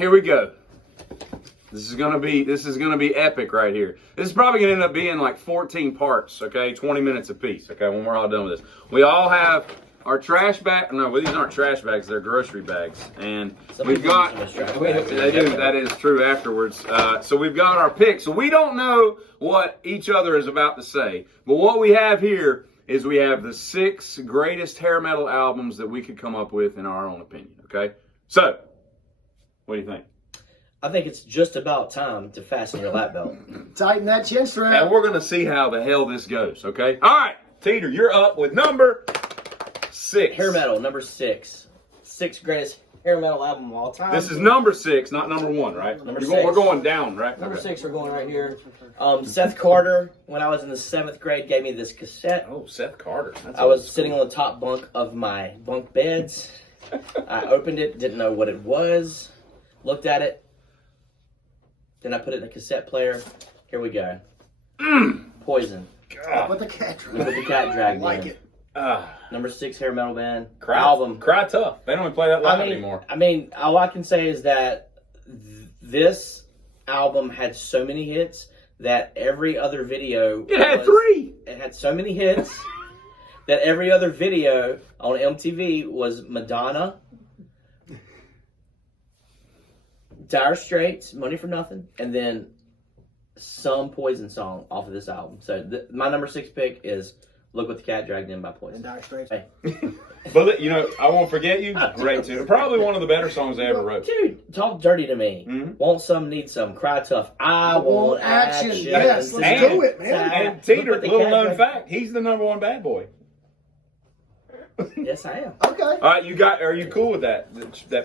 here we go. This is gonna be epic right here. This is probably gonna end up being like 14 parts, okay? 20 minutes apiece, okay, when we're all done with this. We all have our trash bag. No, well, these aren't trash bags, they're grocery bags. And we've got, that is true afterwards. So we've got our picks. So we don't know what each other is about to say. But what we have here is we have the 6 greatest hair metal albums that we could come up with in our own opinion, okay? So, what do you think? I think it's just about time to fasten your lap belt. Tighten that chin strap. And we're going to see how the hell this goes, okay? All right, Teeter, you're up with number 6. Hair metal, number 6. 6 greatest hair metal album of all time. This is number 6, not number 1, right? Number 6. We're going down, right? Number Okay. 6, we're going right here. Seth Carter, when I was in the 7th grade, gave me this cassette. Oh, Seth Carter. I was sitting on the top bunk of my bunk beds. I opened it, didn't know what it was, looked at it. Then I put it in a cassette player. Here we go. Poison. God. With the cat drag. With the cat drag. I like it. Number 6 hair metal band. Album. Cry Tough. They don't even play that live anymore. I mean, all I can say is that this album had so many hits that every other video. It had 3. It had so many hits that every other video on MTV was Madonna, Dire Straits, Money for Nothing, and then some Poison song off of this album. So my number 6 pick is Look What the Cat Dragged In by Poison. And Dire Straits. Hey. But, you know, I Won't Forget You, great too. Probably one of the better songs they ever wrote. Dude, talk dirty to me. Want some, need some. Cry tough. I want action. Yes, let's do it, man. And Teeter, little known fact, he's the number 1 bad boy. Yes, I am. Okay. All right, are you cool with that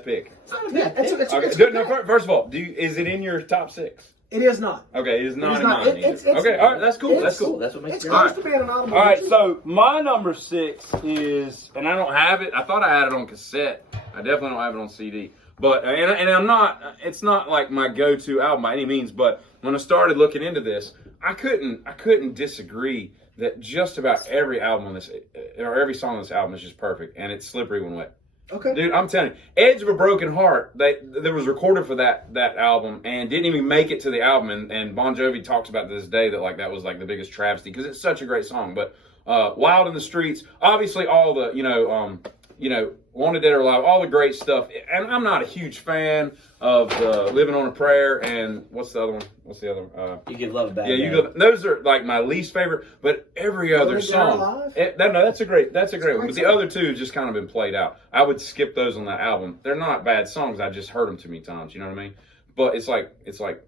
pick? Yeah, it's Okay. No, first of all, is it in your top 6? It is not. Okay, it is not It is in not. mine. Okay, all right, that's cool. That's cool. That's what makes It's it close to being an album. All right, so my number 6 is, and I don't have it. I thought I had it on cassette. I definitely don't have it on CD. But and I'm not. It's not like my go-to album by any means. But when I started looking into this, I couldn't disagree that just about every album on this, or every song on this album is just perfect, and it's Slippery When Wet. Okay. Dude, I'm telling you, Edge of a Broken Heart, that was recorded for that album and didn't even make it to the album. And Bon Jovi talks about to this day that that was like the biggest travesty because it's such a great song. But Wild in the Streets, obviously all the Wanted Dead or Alive, all the great stuff. And I'm not a huge fan of Living on a Prayer and what's the other one? You Give Love a Bad Name. Those are like my least favorite. But every other song, that's a great one. But the other two have just kind of been played out. I would skip those on that album. They're not bad songs. I just heard them too many times. You know what I mean? But it's like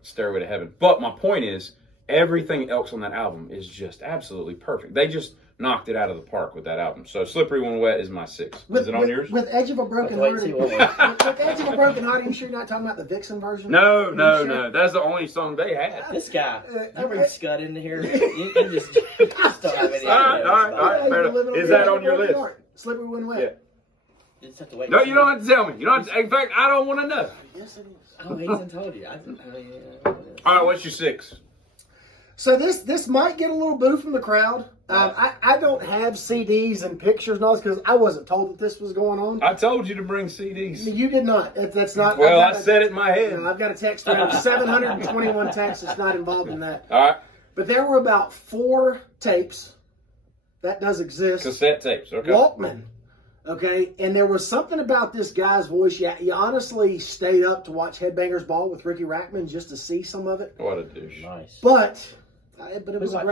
Stairway to Heaven. But my point is, everything else on that album is just absolutely perfect. They just knocked it out of the park with that album. So Slippery When Wet is my 6. Is it on yours? With Edge of a Broken Heart. With Edge of a Broken Heart, are you sure you're not talking about the Vixen version? No. That's the only song they had. This guy, you bring Scud into here. You just don't have any idea. All right. Fair enough. Is that on your list? Slippery When Wet. Yeah. You just have to wait. No, you don't have to tell me. You don't have to, in fact, I don't want to know. Yes, it is. Oh, he hasn't told you. All right, what's your 6? So this might get a little boo from the crowd. I don't have CDs and pictures and all this because I wasn't told that this was going on. I told you to bring CDs. You did not. That's not. Well, I said it in my head. I've got a text string of 721 texts. It's not involved in that. All right. But there were about 4 tapes. That does exist. Cassette tapes, okay. Walkman. Okay, and there was something about this guy's voice. You honestly stayed up to watch Headbangers Ball with Ricky Rackman just to see some of it. What a douche. Nice. But it was a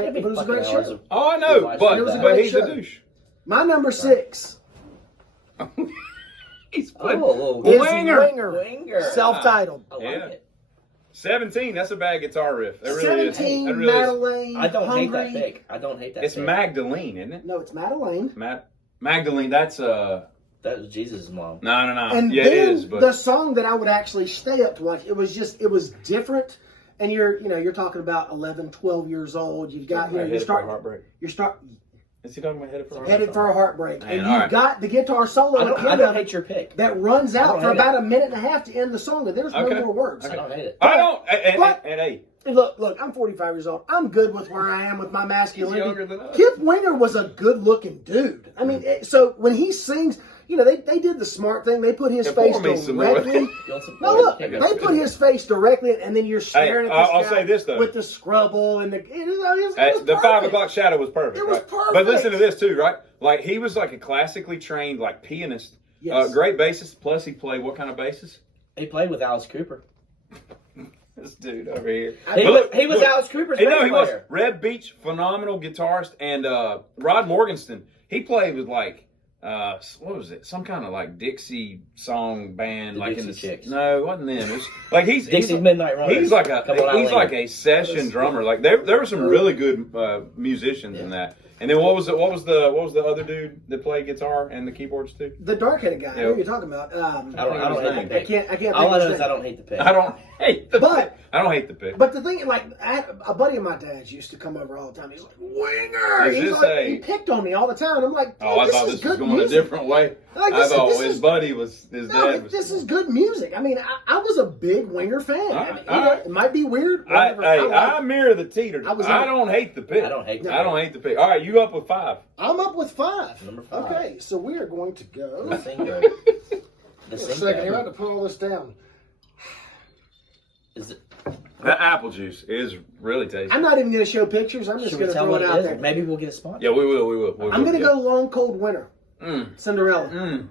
great show. Oh, I know, but he's a douche. My number 6 He's is Winger. Self-titled. I like it. 17, that's a bad guitar riff. It really 17, is. It really Madeleine, I don't hate that Hungry. pick. I don't hate that It's pick. Magdalene, isn't it? No, it's Madeleine. Magdalene, that's That was Jesus' mom. No. And yeah, then it is, but the song that I would actually stay up to watch, it was different. And you're talking about 11, 12 years old. You've got, Headed for a Heartbreak. Is he talking about Headed for a Heartbreak. Man, and you've got the guitar solo I at the don't end of hate your pick. that runs out for hate about a minute and a half to end the song, and there's no more words. I don't hate it. I don't. But- And hey, Look, I'm 45 years old. I'm good with where I am with my masculinity. younger than us. Kip Winger was a good-looking dude. I mean, so when he sings, you know, they did the smart thing. They put his face pour me some more. directly. You want some No, more? look, You they can't go. put his face directly, and then you're staring at this I'll guy say this, though. with the scrubble and it was The perfect. 5 o'clock shadow was perfect. It was right? perfect. But listen to this too, right? Like he was like a classically trained like pianist, Yes. great bassist. Plus he played what kind of bassist? He played with Alice Cooper. This dude over here. He was Alice Cooper's bass he was. player. Red Beach, phenomenal guitarist, and Rod Morgenstern. He played with like what was it? Some kind of like Dixie song band, The like Dixie in the Chicks. No, it wasn't them. It was like Dixie's Midnight Runners. He's like Come on, he's Eileen. like a session drummer. Like there were some really good musicians in that. And then what was the other dude that played guitar and the keyboards too? The dark-headed guy. I know Yep. who you're talking about. I don't hate the I pick. can't. All I know think is I don't hate the pick. I don't hate the But- pick. I don't hate the pick. But the thing, like, a buddy of my dad's used to come over all the time. He's like, "Winger!" Is He's this like, a- he picked on me all the time. And I'm like, Oh, I "Dude, thought this this is was good going music." a different way. Like, I thought this his is- buddy was his No, dad was. this is good music. I mean, I was a big Winger fan. All I right, mean, all you know, right. it might be weird. Whatever. I mirror the teeter. I was I in- don't hate the pick. I don't hate the I don't hate the pick. All right, you up with 5. I'm up with 5. Number 5. Okay, so we are going to go. The Cinco. The Just a second, you're Cinco. about to put all this down. Is it? That apple juice is really tasty. I'm not even going to show pictures. I'm just Should going we to tell throw what it it out is? there. Maybe we'll get a sponsor. Yeah, we will. We will. I'm going to yeah. go long, cold winter. Cinderella.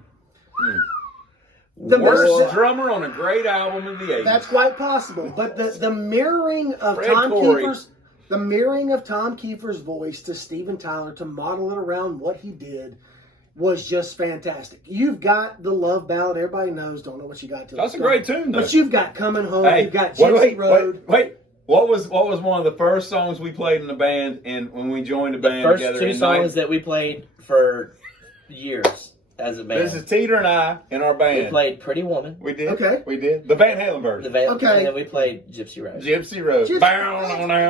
The Worst mirror- drummer on a great album in the 80s. That's quite possible. But the mirroring of Fred Tom Corey. Kiefer's the mirroring of Tom Kiefer's voice to Steven Tyler to model it around what he did was just fantastic. You've got the love ballad everybody knows. Don't know what you got till That's it's a great done. tune, though. But you've got Coming Home. Hey, You've got Gypsy Road. Wait. What was one of the first songs we played in the band and when we joined the band First together? 2 in songs that we played for years as a band. This is Teeter and I in our band. We played Pretty Woman. We did. Okay. We did. The Van Halen version. Okay. And then we played Gypsy Road. Gypsy Road.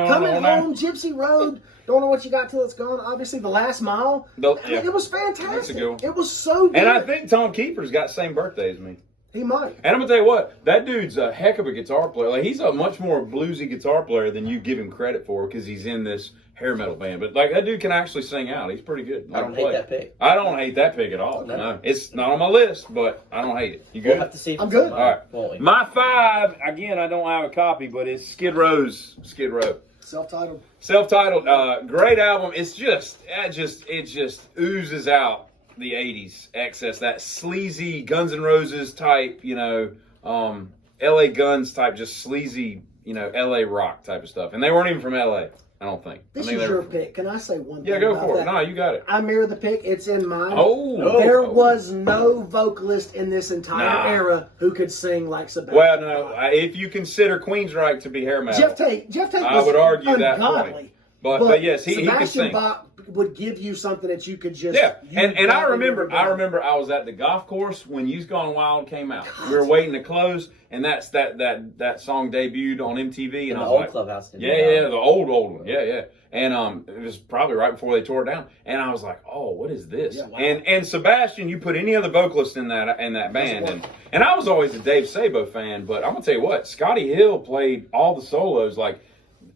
Coming Home, Gypsy Road. Don't know what you got till it's gone. Obviously, The Last Mile. Yeah. It was fantastic. That's a good one. It was so good. And I think Tom Kiefer's got the same birthday as me. he might. And I'm gonna tell you what, that dude's a heck of a guitar player. Like he's a much more bluesy guitar player than you give him credit for because he's in this hair metal band. But like that dude can actually sing out. He's pretty good. I don't hate that pick. I don't hate that pick at all. No. No. It's not on my list, but I don't hate it. You good? We'll have to see if I'm it's good. on All mine, right. won't we? My 5, again, I don't have a copy, but it's Skid Row's Skid Row. Self-titled. Self-titled, great album. It just oozes out the 80s excess, that sleazy Guns N' Roses type, LA Guns type, just sleazy, LA rock type of stuff. And they weren't even from LA, I don't think. This I mean, is they your were- pick. Can I say one thing? Yeah, go about for it. that? No, you got it. I mirror the pick. It's in mine. Oh. There Oh. was no vocalist in this entire Nah. era who could sing like Sebastian. Well, no, if you consider Queensryche to be hair metal. Jeff Tate I was would argue that ungodly. point. But yes, he could Sebastian sing. Bach would give you something that you could just Yeah, and I probably remember never done. I was at the golf course when Youth Gone Wild came out. We were waiting to close, and that song debuted on MTV, and In I the was old like, clubhouse. didn't yeah, we? yeah, the old one, yeah. And it was probably right before they tore it down, and I was like, oh, what is this? Yeah, wow. And Sebastian, you put any other vocalist in that band, and I was always a Dave Sabo fan, but I'm gonna tell you what, Scotty Hill played all the solos like.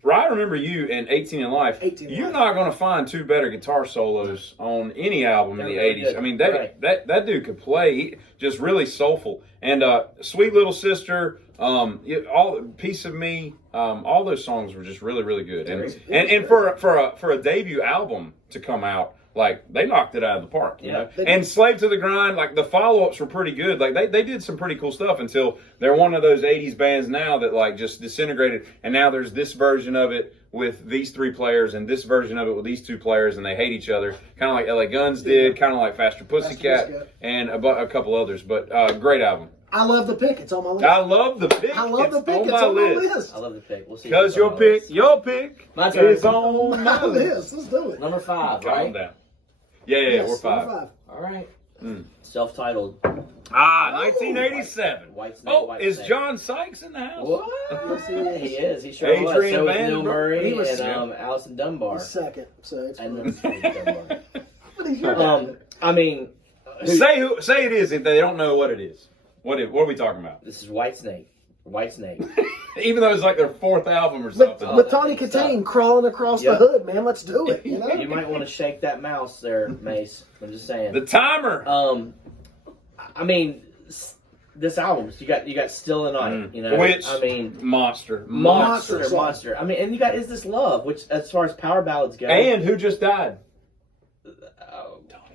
I remember you in 18 in Life. 18 in You're Life. not going to find 2 better guitar solos on any album in the They're really 80s. good. I mean, Right. that dude could play, just really soulful. And Sweet Little Sister, all Piece of Me, all those songs were just really, really good. And for a debut album to come out, like they knocked it out of the park, you know. And Slave to the Grind, like the follow-ups were pretty good. Like they did some pretty cool stuff until they're one of those 80s bands now that like just disintegrated. And now there's this version of it with these 3 players and this version of it with these 2 players, and they hate each other, kind of like LA Guns did, kind of like Faster Pussycat, and a couple others. But great album. I love the pick. It's on my list. I love the pick. I love the pick. On It's my on my list. list. I love the pick. We'll see. Because your pick My turn. is on my list. Let's do it. Number 5, Calm right? down. Yeah, Yes, we're number 5. All right. Mm. Self-titled. 1987. White Snake, Oh, White is Snake. John Sykes in the house? What? Yes, he is. He is. He sure was. Adrian So was Van Neil Bro- Murray he was- and Allison Dunbar. He's second, so it's And fine. then Dunbar. But he's your I mean, Say it is if they don't know what it is. What are we talking about? this is White Snake. White Snake. Even though it's like their 4th album or something. with Tawny Katane crawling across the Yep. hood, man. Let's do it. You know? You might want to shake that mouse there, Mace. I'm just saying. The timer. I mean, this album, you got Still the Night, you know. Which, I mean, monster. monster. I mean, and you got Is This Love, which, as far as power ballads go, And who just died?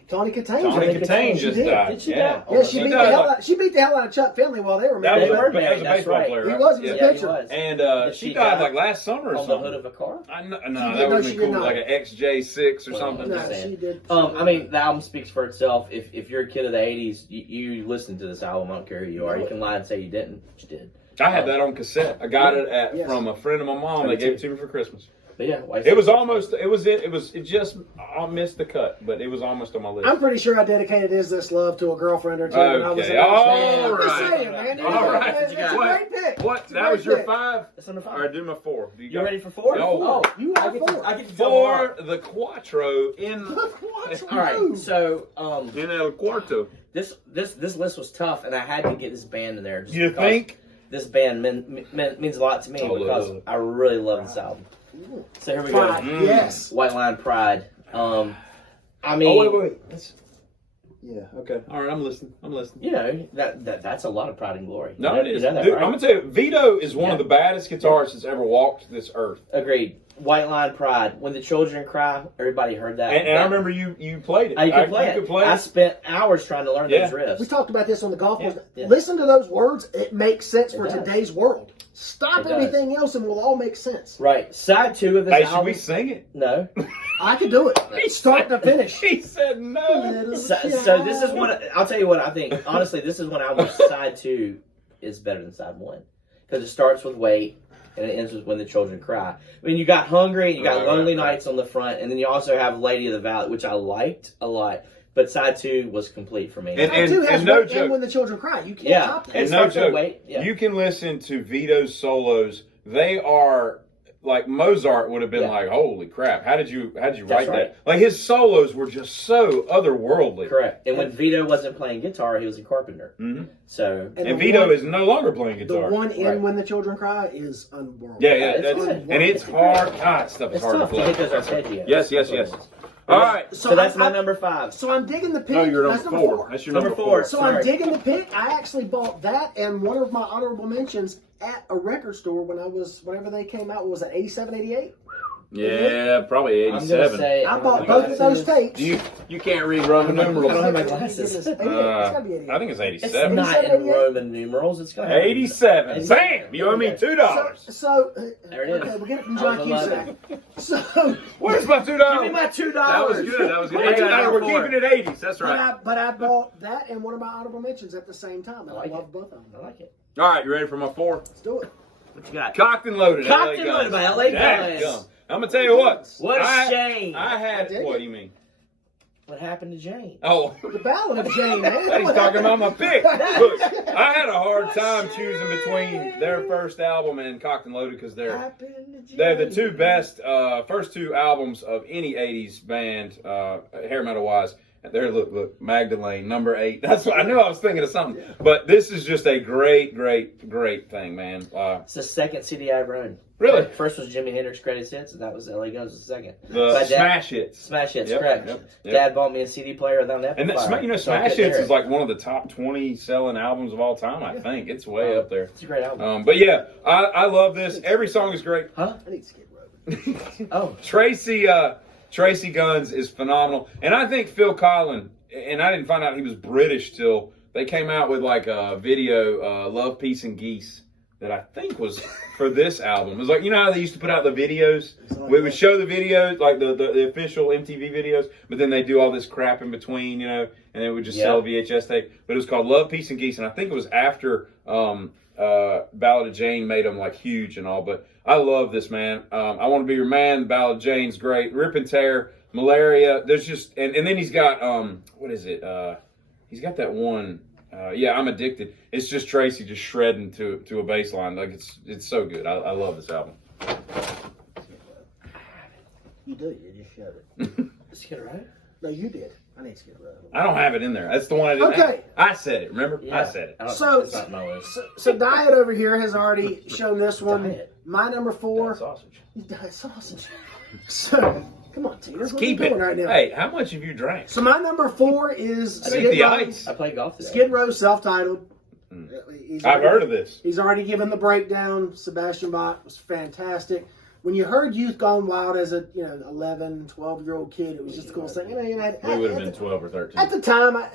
Tawny Katane. Tawny Katane She just did. died. Did she yeah. die? Yeah, she beat, died. she beat the hell out of Chuck Finley while they were That married. was, They were that was a married, that's baseball right. player, He right? was. He was a Yeah, he pitcher. was. And Did she she died die like last summer or on something. the hood of a car. I know, She no, did- that no, would she be did cool, not. like an XJ6 or Well, something. No, saying. she did. I mean, the album speaks for itself. If you're a kid of the '80s, you listen to this album. I don't care who you are. You can lie and say you didn't, but you did. I had that on cassette. I got it Yes. from a friend of my mom. They gave it to me for Christmas. But yeah, It just I missed the cut, but it was almost on my list. I'm pretty sure I dedicated Is This Love to a girlfriend or two when I was Okay. in All I'm just right. saying, man. All right. It's a great pick. What? It's a That great was your pick. 5? That's number 5. All right, do my 4. You ready for 4? No. You I have get 4. I get to double up. For the Quattro in All right, so in El Cuarto. this list was tough, and I had to get this band in there. Just You because think? this band means a lot to me Oh, because look. I really love this album. So here we Pride, go. yes. White Line Pride. I mean, Oh wait. Yeah. Okay. All right. I'm listening. you know that's a lot of pride and glory. No, you know, it is. You know that, Dude, right? I'm gonna tell you, Vito is one Yeah. of the baddest guitarists that's ever walked this earth. Agreed. White Line Pride. When the children cry, everybody heard that. And I remember you played it. You could play You it. could play I it. spent hours trying to learn Yeah. those riffs. We talked about this on the golf course. Yeah. Listen to those words. It makes sense for It does. today's world. Stop It does. everything else and we'll all make sense. Right. Side 2 of this Hey, should album. we sing it? No. I could do it. Start to finish. He said no. So this is what I'll tell you what I think. Honestly, this is when I wish side 2 is better than side 1 because it starts with Wait and it ends with When the Children Cry. I mean, you got Hungry, and you got Right, Lonely right. Nights on the front, and then you also have Lady of the Valley, which I liked a lot. But side 2 was complete for me. And- Side 2 has no Wait joke. and When the Children Cry. You can't yeah, top that. it And no starts with joke, Wait. Yeah. you can listen to Vito's solos. They are like Mozart would have been Yeah. like, "Holy crap! How did you write right. that?" Like his solos were just so otherworldly. Correct. And when Vito wasn't playing guitar, he was a carpenter. Mhm. So And And the Vito one- is no longer playing The guitar. one in Right. When the Children Cry is unworldly. Yeah, it's that's, fun. and it's hard. That stuff is it's hard tough to to play. hit those arpeggios. Yes, yes, yes. All right. So that's my I'm- number 5. So I'm digging the pick. No, you're That's number number 4. That's your Number number 4. 4. So Sorry. I'm digging the pick. I actually bought that and one of my honorable mentions at a record store when I was, whenever they came out, what was it 87, 88? Yeah, probably I'm gonna 87. say I bought both of those tapes. You can't read Roman numerals. I don't have my glasses. It's gotta be 88. I think it's It's 87. not in 87, Roman numerals. It's gonna have 87. Bam! You owe me $2. So, There it is. okay, we'll get it from I John was 11. Cusack. So, Where's my $2? Give me my $2. That was good. That was good. I got We're number 4. keeping it 80s. That's right. but I bought that and one of my honorable mentions at the same time. And I like love it. both of them. I like it. All right, you ready for my 4? Let's do it. What you got? Cocked and loaded. Cocked LA and Loaded Guns. by LA Dadgum. Guns. I'm gonna tell you what. What a shame. I had. I dig What it. do you mean? What happened to Jane? Oh. The Ballad of Jane, man. He's talking about my pick. Look, I had a hard time choosing between their first album and Cocked and Loaded because they're the two best, first 2 albums of any 80s band, hair metal wise. There, look, Magdalene, number 8. That's what I knew I was thinking of something. But this is just a great thing, man. It's the second CD I owned. Really? First was Jimi Hendrix Greatest Hits, and that was LA Guns the second. The My dad- Smash Hits. Smash Hits, Yep, correct. yep. Dad bought me a CD player without an And amplifier. that, so I Smash couldn't Hits hear is it. like one of the top 20 selling albums of all time, I think. It's way up there. It's a great album. But yeah, I love this. Every song is great. Huh? I need Skid Row. Oh. Tracy Guns is phenomenal. And I think Phil Collin, and I didn't find out he was British till they came out with like a video, Love, Peace, and Geese, that I think was for this album. It was like, you know how they used to put out the videos? We would show the videos, like the official MTV videos, but then they do all this crap in between, you know, and they would just sell a VHS tape. But it was called Love, Peace, and Geese, and I think it was after Ballad of Jane made them like huge and all. But I love this, man. I Want to Be Your Man, the Ballad of Jane's great. Rip and Tear, Malaria. There's just, and then he's got, what is it? He's got that one. I'm Addicted. It's just Tracy just shredding to a bass line. Like it's so good. I love this album. You do. You just showed it. Is it right? No, you did. I need Skid Row. I don't have it in there. That's the one I didn't Okay. have. I said it. Remember? Yeah. I said it. So, it's not my list. so Diet over here has already shown this one. Diet. My number 4. Sausage. Diet sausage. So, come on, Tina. What are you Keep it. doing right now? Hey, how much have you drank? So my number 4 is Drink Skid the Row. ice. I played golf today. Skid Row, self-titled. I've heard of this. He's already given the breakdown. Sebastian Bach was fantastic. When you heard Youth Gone Wild as a 11, 12-year-old kid, it was just the coolest thing. We would have been 12 or 13. At the time, I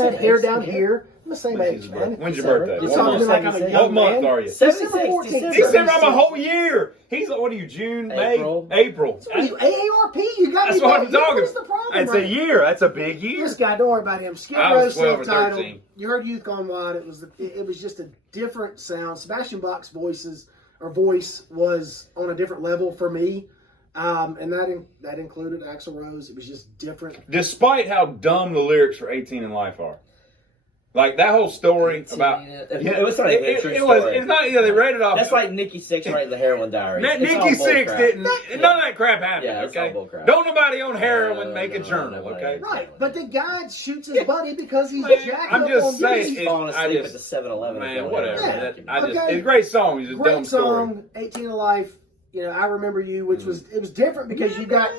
had hair down here. I'm the same age, man. When's your birthday? You're What talking to me month? like I'm a What young month man. are you? December 14th. December, I'm a whole year. He's what are you? June, April. May, April. What are you, AARP? You got That's me. what I'm talking. What's the problem? That's right a year. That's a big year. This guy, don't worry about him. Skid I Row, was 12 or self-titled. 13. You heard Youth Gone Wild. It was just a different sound. Sebastian Bach's voice was on a different level for me, and that included Axl Rose. It was just different. Despite how dumb the lyrics for 18 in Life are. Like that whole story about It was not even a true it was. story. It's not. Yeah, they read it off. That's like Nikki Sixx writing the Heroin Diaries. It's all Nikki bull Sixx crap. didn't. None of that crap happened. Yeah, it's all okay. bull crap. Don't nobody on heroin make a No, journal. no, Okay. Right, but the guy shoots his buddy because he's Man, jacked I'm up just on saying, weed. He's falling I asleep just- at the 7-Eleven. Man, whatever. Yeah. It's Okay. a great song. It's just a dumb Great story. song, 18 to Life. I Remember You, which was different because you've got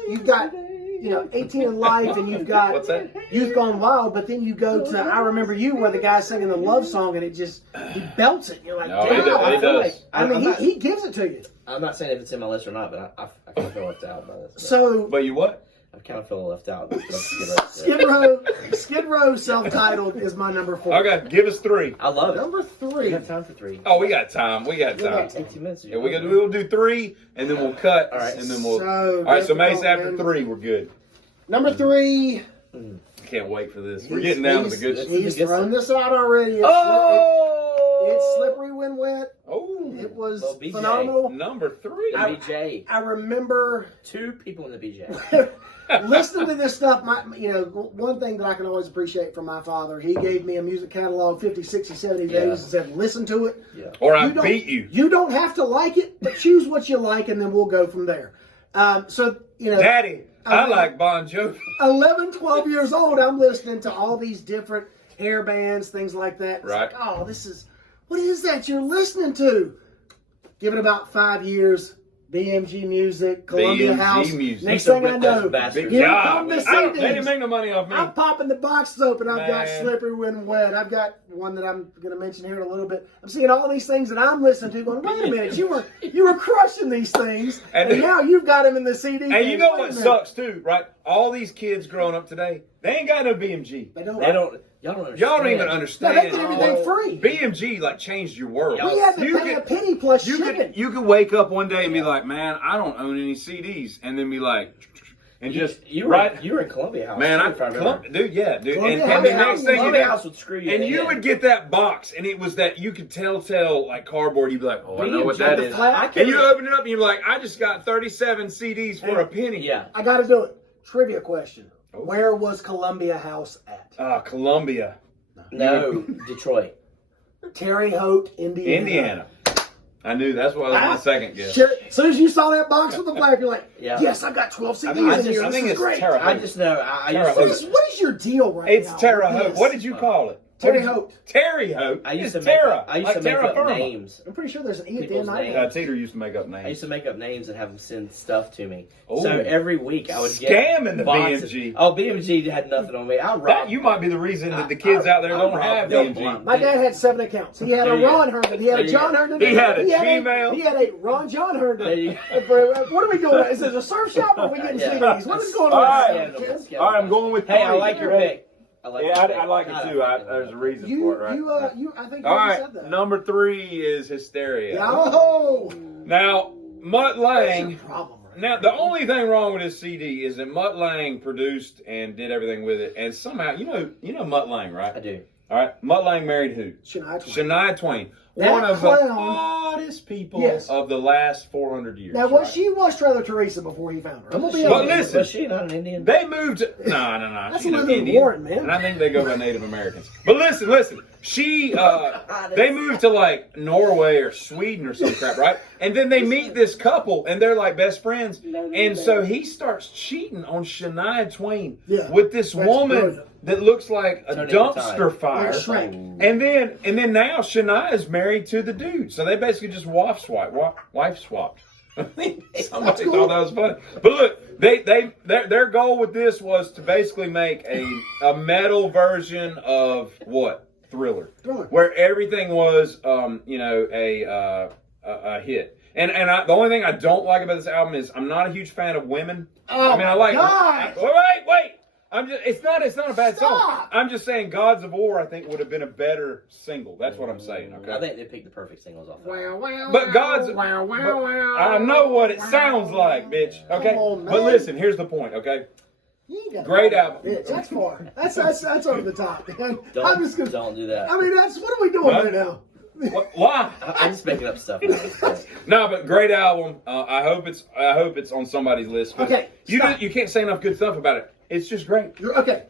18 in Life and you've got What's that? Youth Gone Wild, but then you go to I Remember You where the guy's singing the love song and he belts it. You're like, No, damn, he does. I He feel does. like, I mean, he gives it to you. I'm not saying if it's in my list or not, but I kind of feel left out by this. So But you what? I kind of feel left out. Skid Row self-titled is my number 4. Okay, give us 3. I love it. Number We 3. have time for 3. Oh, we got time. We got time. 18 minutes. Yeah, we'll do 3, and then we'll cut, All right. and then we'll. So, all right, so Mace, difficult, after man. 3, we're good. Number 3. Can't wait for this. We're getting down to the good stuff. He's thrown this out already. It's Slippery When Wet. Oh, It was Well, BJ. phenomenal. number 3. BJ. I remember 2 people in the BJ. listening to this stuff. One thing that I can always appreciate from my father, he gave me a music catalog, 50s, 60s, 70s, 80s, and said, listen to it. Yeah. Or I don't- beat you. You don't have to like it, but choose what you like, and then we'll go from there. Daddy, I like Bon Jovi. 11, 12 years old, I'm listening to all these different hair bands, things like that. It's Right. like, oh, what is that you're listening to? Give it about 5 years, BMG Music, Columbia BMG House. Music. Next Used to thing I rip those know, bastards. Big here job. come the They CDs. didn't make no money off me. I'm popping the boxes open. I've got Man. Slippery When Wet. I've got one that I'm going to mention here in a little bit. I'm seeing all these things that I'm listening to going, wait a minute, you were crushing these things, and now you've got them in the CD. And you know Wait a what minute. sucks too, right? All these kids growing up today, they ain't got no BMG. They don't. They don't. Y'all don't understand. Y'all don't even No, they understand. get everything free. BMG like changed your world. We had to You pay a could- penny plus You shipping. could wake up one day and be like, man, I don't own any CDs, and then be like, and just You were right, you were in Columbia House. man, too, I if remember. dude, yeah, dude, Columbia and House. the next thing you Columbia do, House would screw you. and you would get that box, and it was that you could tell like cardboard. You'd be like, oh, I know what BMG, that the is. flat- And you open it up, and you're like, I just got 37 CDs for a penny. Yeah. I got to do it. Trivia question. Oh. Where was Columbia House at? Columbia, No, Detroit. Terre Haute, Indiana. Indiana. I knew that's what was my second guess. Sure. As soon as you saw that box with the flap, you're like, Yeah. yes, I've got 12 CDs I in think here. I This think is it's great. Terre I Haute. just know. I Terre used Haute. to. What is your deal right It's now? Terre with Haute. this? What did you call it? Terre Haute. Terre Haute. I used to It's make Terra. up, I used like to make terra up firma. names. I'm pretty sure there's an E at the People's end. I names. know. Teeter used to make up I used names. to make up names and have them send stuff to me. Ooh. So every week I would get Scamming the boxes. BMG. Oh, BMG had nothing on me. I robbed. That you might be the reason that the kids out there I don't robbed have them BMG. blind. My dad had 7 accounts. He had a There you Ron go. Herndon. He had a There you John go. Herndon. He had a Gmail. He had a Ron John Herndon. There you What are we doing? Is it a surf shop or are we getting Yeah. CDs? What is going All on? right. kids? All right, I'm going with Hey, I three. like your pick. I like your pick. I like God, it too. fucking There's love a it. reason You, for it, right? I think you All already right, said that. number 3 is Hysteria. Oh, Now, Mutt what's Lange. your problem? Right Now, the only thing wrong with this CD is that Mutt Lange produced and did everything with it, and somehow, you know Mutt Lange, right? I do. All right, Mutt Lange married who? Shania Twain. Shania Twain. That One of clown. the hottest people Yes. of the last 400 years. Now, right? she was Trailer Teresa before he found her. I'm gonna be But honest. listen, Was she not an Indian? They moved. No. That's She's an Elizabeth Indian, Warren, man. and I think they go by Native Americans. But listen. She, they moved to like Norway or Sweden or some crap, right? And then they meet this couple, and they're like best friends. And so he starts cheating on Shania Twain with this That's brilliant. brilliant. That looks like a Tony dumpster Time. fire. Like Shrek. And then now Shania's married to the dude. So they basically just wife swapped. Somebody thought that was funny. But look, their goal with this was to basically make a metal version of what? Thriller. Where everything was a hit. And the only thing I don't like about this album is I'm not a huge fan of women. Oh, I mean, I like God. wait. It's not a bad song. Stop. I'm just saying Gods of War I think would have been a better single. That's what I'm saying, okay? I think they picked the perfect singles off. Wow, wow, But God's wow, but wow, I know what it sounds like, bitch. Okay? Come on, But man. listen, here's the point, okay? You ain't got Great to- album. Bitch, that's far. That's over the top, man. I'm just gonna. Don't do that. I mean, what are we doing Huh? right now? Why? I'm just making up stuff. No, but great album. I hope it's on somebody's list. 'Cause Okay, you stop. you can't say enough good stuff about it. It's just great. Okay,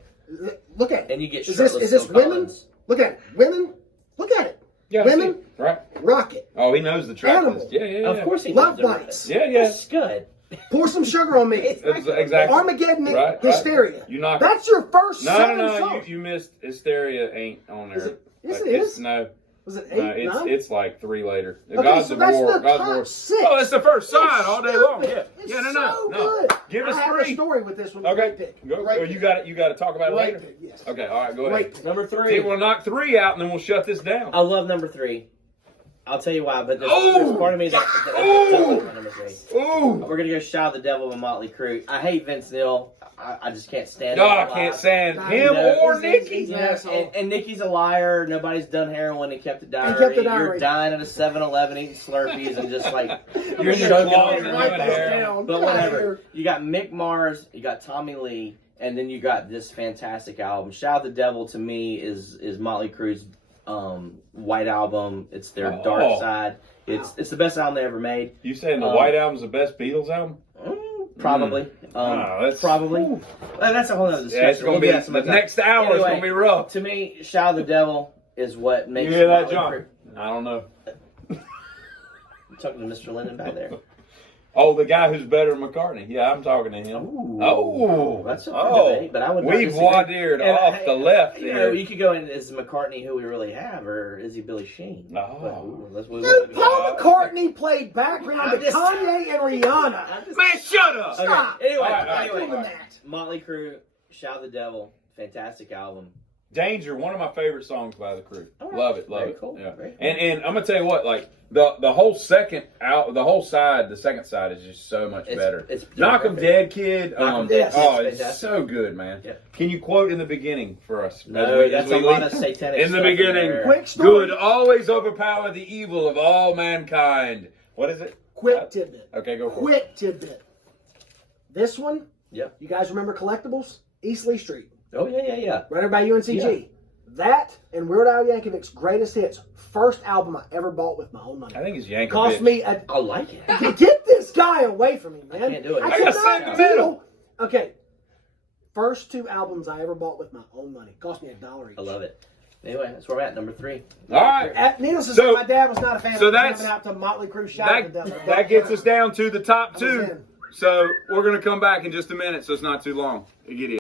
look at it. And you get Is this shirtless Phil women? Collins. Look at it. Women. Look at it. Yeah, Women. see, right? Rock it. Oh, he knows the track Animal. list. Yeah. Of course he Love knows bites. Yeah. That's good. Pour some sugar on me. That's exactly. Armageddon. Right. Hysteria. You knock it. That's your first No, 7 no. songs. You missed Hysteria. Ain't on there. Is it- yes, Like, it is. No. Was it 8, No, 9? it's like 3 later. The Okay, Gods so of that's War. the Gods of top War. 6. Oh, it's the first You're side all day long. stupid. Yeah. It's Yeah. No. so No. good. Give us I have 3. a story with this one. Okay. Great pick. Go. Great Oh, pick. you got to talk about it Great later. pick, yes. Okay. All right. Go ahead. Great pick. Number See, 3. we'll knock 3 out and then we'll shut this down. I love number 3. I'll tell you why, but there's Ooh! part of me that Ooh! doesn't like number 3. Ooh. We're gonna go Shout the Devil with Motley Crue. I hate Vince Neil. I just can't stand No, him. I can't stand Nah, him you know, or he's- Nikki. he's- You know, and Nikki's a liar. Nobody's done heroin and kept a diary. kept a diary. You're dying at a 7-Eleven eating Slurpees and just like You're in your choking closet on it. doing heroin. But Get outta whatever. here. You got Mick Mars, you got Tommy Lee, and then you got this fantastic album. Shout the Devil to me is Motley Crue's White Album. It's their Dark Side. It's the best album they ever made. You saying the White Album's the best Beatles album? Probably. That's Probably. Well, that's a whole other discussion. Yeah, it's gonna We'll be do that some the other time. next hour. Anyway, It's gonna be rough. To me, Shout the Devil is what makes You hear that, Motley John? Crue. I don't know. I'm talking to Mr. Lennon back there. Oh, the guy who's better than McCartney. Yeah, I'm talking to him. Ooh. Oh, That's up for debate, but I would not we've disagree. wadered And off the left You know, here. you could go in, is McCartney who we really have, or is he Billy Sheen? Oh. But, ooh, Dude, Paul McCartney played background I'm to just- Kanye and Rihanna. Man, shut up. Okay, Stop. anyway, All right, all right, anyway. Doing that. Motley Crue, Shout the Devil, fantastic album. Danger, one of my favorite songs by the Crew. All right. Love it, love Very it. cool, Yeah. very cool. And I'm gonna tell you what, like the whole second out, the whole side, the second side is just so much better. It's Knock 'em perfect. Dead, Kid. Knock 'em Dead, Oh, it's it's fantastic. so good, man. Yeah. Can you quote in the beginning for us? No, that's a lot leave? of satanic In the stuff beginning, there. Quick story. good always overpower the evil of all mankind. What is it? Quick tidbit. Okay, go for it. Quick tidbit. This one, Yep. you guys remember Collectibles? East Lee Street. Oh, yeah. Right there by UNCG. Yeah. That and Weird Al Yankovic's Greatest Hits. First album I ever bought with my own money. I think it's Yankovic. Cost me a... I like it. Get this guy away from me, man. I can't do it. I I gotta cannot Sacramento. deal. Okay. First 2 albums I ever bought with my own money. Cost me $1 each. I love it. Anyway, that's where we're at, number 3. All right. Needless to So- say, my dad was not a fan so of that's- giving out to Motley Crue Shout the Devil. That gets us down to the top I was 2. in. So we're going to come back in just a minute, so it's not too long. Get it.